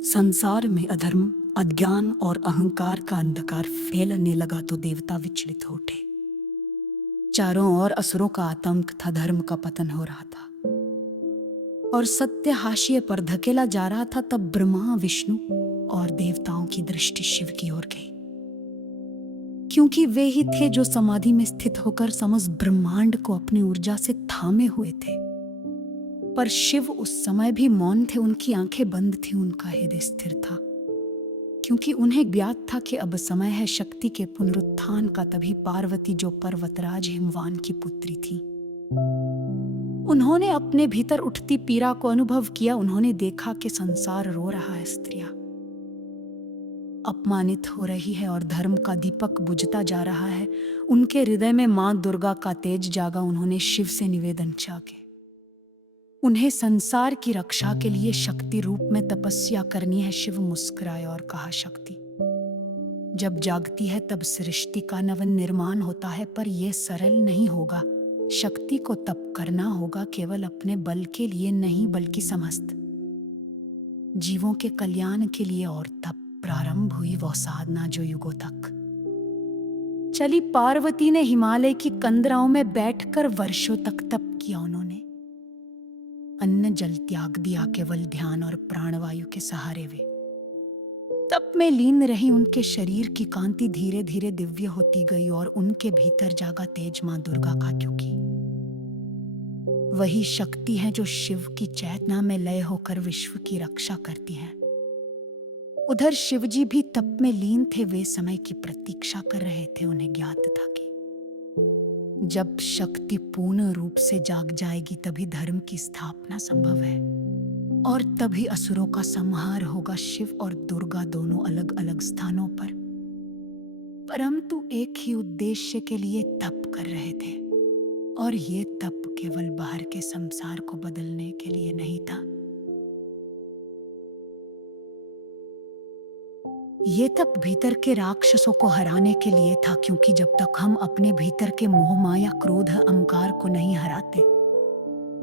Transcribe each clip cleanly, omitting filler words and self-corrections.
संसार में अधर्म, अज्ञान और अहंकार का अंधकार फैलने लगा तो देवता विचलित हो उठे। चारों ओर असुरों का आतंक था, धर्म का पतन हो रहा था और सत्य हाशिए पर धकेला जा रहा था। तब ब्रह्मा, विष्णु और देवताओं की दृष्टि शिव की ओर गई, क्योंकि वे ही थे जो समाधि में स्थित होकर समस्त ब्रह्मांड को अपनी ऊर्जा से थामे हुए थे। पर शिव उस समय भी मौन थे, उनकी आंखें बंद थीं, उनका हृदय स्थिर था, क्योंकि उन्हें ज्ञात था कि अब समय है शक्ति के पुनरुत्थान का। तभी पार्वती, जो पर्वतराज हिमवान की पुत्री थी, उन्होंने अपने भीतर उठती पीड़ा को अनुभव किया। उन्होंने देखा कि संसार रो रहा है, स्त्रियां अपमानित हो रही है और धर्म का दीपक बुझता जा रहा है। उनके हृदय में मां दुर्गा का तेज जागा। उन्होंने शिव से निवेदन चाहे उन्हें संसार की रक्षा के लिए शक्ति रूप में तपस्या करनी है। शिव मुस्कुराए और कहा, शक्ति जब जागती है तब सृष्टि का नव निर्माण होता है, पर यह सरल नहीं होगा। शक्ति को तप करना होगा, केवल अपने बल के लिए नहीं बल्कि समस्त जीवों के कल्याण के लिए। और तब प्रारंभ हुई वो साधना जो युगों तक चली। पार्वती ने हिमालय की कंदराओं में बैठकर वर्षों तक तप किया। उन्होंने अन्न जल त्याग दिया, केवल ध्यान और प्राणवायु के सहारे वे तप में लीन रही। उनके शरीर की कांति धीरे धीरे दिव्य होती गई और उनके भीतर जागा तेज मां दुर्गा का, क्योंकि वही शक्ति है जो शिव की चेतना में लय होकर विश्व की रक्षा करती है। उधर शिवजी भी तप में लीन थे, वे समय की प्रतीक्षा कर रहे थे। उन्हें ज्ञात था कि जब शक्ति पूर्ण रूप से जाग जाएगी तभी धर्म की स्थापना संभव है और तभी असुरों का संहार होगा। शिव और दुर्गा दोनों अलग अलग स्थानों पर, परंतु एक ही उद्देश्य के लिए तप कर रहे थे, और ये तप केवल बाहर के संसार को बदलने के लिए नहीं था। ये तप भीतर के राक्षसों को हराने के लिए था, क्योंकि जब तक हम अपने भीतर के मोह, माया, क्रोध, अहंकार को नहीं हराते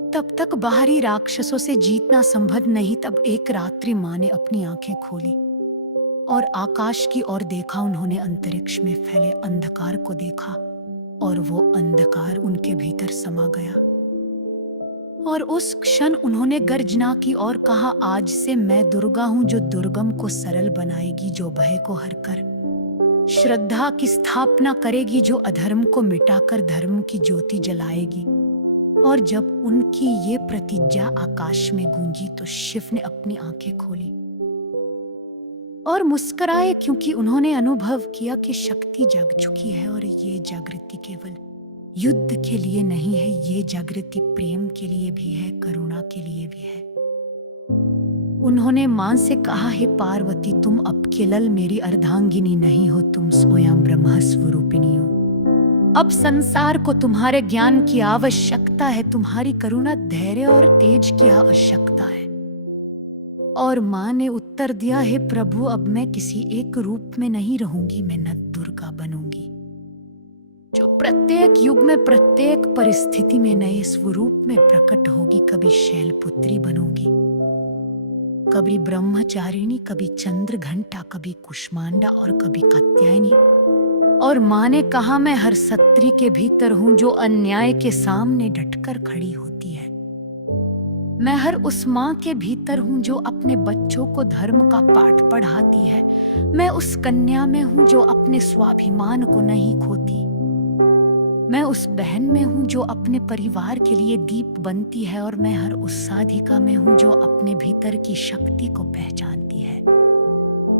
तब तक बाहरी राक्षसों से जीतना संभव नहीं। तब एक रात्रि मां ने अपनी आंखें खोली और आकाश की ओर देखा। उन्होंने अंतरिक्ष में फैले अंधकार को देखा और वो अंधकार उनके भीतर समा गया। और उस क्षण उन्होंने गर्जना की और कहा, आज से मैं दुर्गा हूं, जो दुर्गम को सरल बनाएगी, जो भय को हरकर श्रद्धा की स्थापना करेगी, जो अधर्म को मिटाकर धर्म की ज्योति जलाएगी। और जब उनकी ये प्रतिज्ञा आकाश में गूंजी तो शिव ने अपनी आंखें खोली और मुस्कुराए, क्योंकि उन्होंने अनुभव किया कि शक्ति जग चुकी है और ये जागृति केवल युद्ध के लिए नहीं है, ये जागृति प्रेम के लिए भी है, करुणा के लिए भी है। उन्होंने मां से कहा, हे पार्वती, तुम अब केवल मेरी अर्धांगिनी नहीं हो, तुम स्वयं ब्रह्म स्वरूपिणी हो। अब संसार को तुम्हारे ज्ञान की आवश्यकता है, तुम्हारी करुणा, धैर्य और तेज की आवश्यकता है। और मां ने उत्तर दिया, हे प्रभु, अब मैं किसी एक रूप में नहीं रहूंगी, मैं नव दुर्गा बनूंगी, जो प्रत्येक युग में, प्रत्येक परिस्थिति में नए स्वरूप में प्रकट होगी। कभी शैलपुत्री बनूंगी, कभी ब्रह्मचारिणी, कभी चंद्र घंटा, कभी कुष्मांडा और कभी कात्यायनी। और मां ने कहा, मैं हर स्त्री के भीतर हूं जो अन्याय के सामने डटकर खड़ी होती है। मैं हर उस मां के भीतर हूं जो अपने बच्चों को धर्म का पाठ पढ़ाती है। मैं उस कन्या में हूं जो अपने स्वाभिमान को नहीं खोती। मैं उस बहन में हूं जो अपने परिवार के लिए दीप बनती है। और मैं हर उस साधिका में हूं जो अपने भीतर की शक्ति को पहचानती है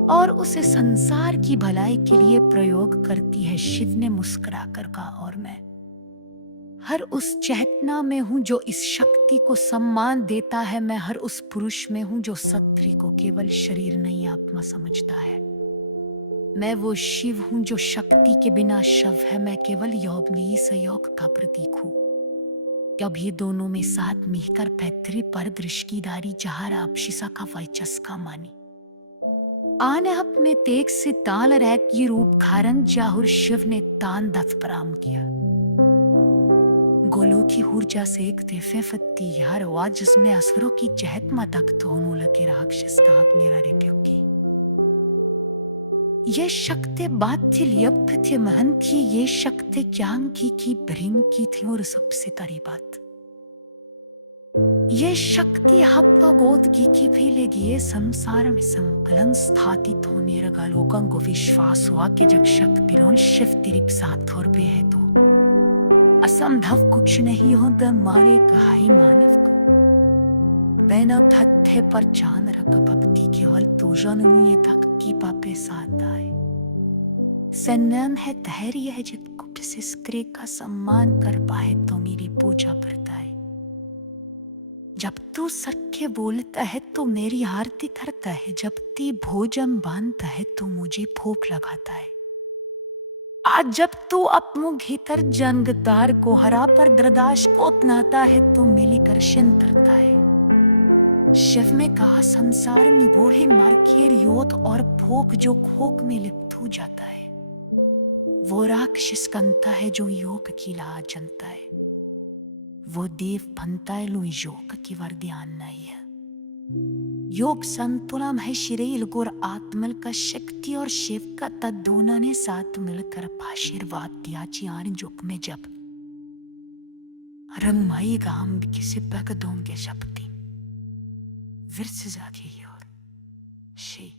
और उसे संसार की भलाई के लिए प्रयोग करती है। शिव ने मुस्कुराकर कहा, और मैं हर उस चेतना में हूं जो इस शक्ति को सम्मान देता है। मैं हर उस पुरुष में हूं जो स्त्री को केवल शरीर नहीं, आत्मा समझता है। मैं वो शिव हूं जो शक्ति के बिना शव है। मैं केवल योग में सहयोग का प्रतीक हूं। अब ये दोनों में साथ मिलकर पैतृ पर दृष्टिदारी जहारा अपशिसा का वैचस का मानी आने अपने तेग से ताल रैक ये रूप खारन जाहुर शिव ने तान दत्त प्राम किया। गोलों की ऊर्जा से एक तेफेफत्ती यार आवाज जिसमें असफरों की चहक मतक तो लगे राक्षस मेरा क्योंकि ये शक्ति बात थी लियप थे महन थी ये शक्ति ज्ञान की ब्रिंग की थी और सबसे तरी बात ये शक्ति हप्पा बोध की फैलेगी ये संसार में संकलन स्थापित होने लगा लोगों को विश्वास हुआ कि जब शक्ति शिव तिरिप साथ और पे है तो असंभव कुछ नहीं होता मारे कहाई मानव को बिना हत्थे पर चांद रख भक्ति केवल पूजन ये तक की पापे साथ आए संयम है धैर्य है जब कुछ सिस्क्रे का सम्मान कर पाए तो मेरी पूजा बरताए जब तू सत्य बोलता है तो मेरी आरती करता है जब ती भोजन बांधता है तो मुझे भूख लगाता है आज जब तू अपने भीतर जंगदार को हरा पर द्रदाश को अपनाता है तो मिली कर्षण करता है शिव में कहा संसार में बोढ़े मारखेर योत और भोग जो खोक में लिप्त हो जाता है वो राक्षस बनता है जो योग की ला जनता है वो देव बनता है लो योग की वरदान नहीं है योग संतुलन है शरीर गुर आत्मल का शक्ति और शिव का दोनों ने साथ मिलकर आशीर्वाद दिया चियान जुग में जब रंगमाई गाम किसी पक दोंगे शक्ति विरस जागी और शी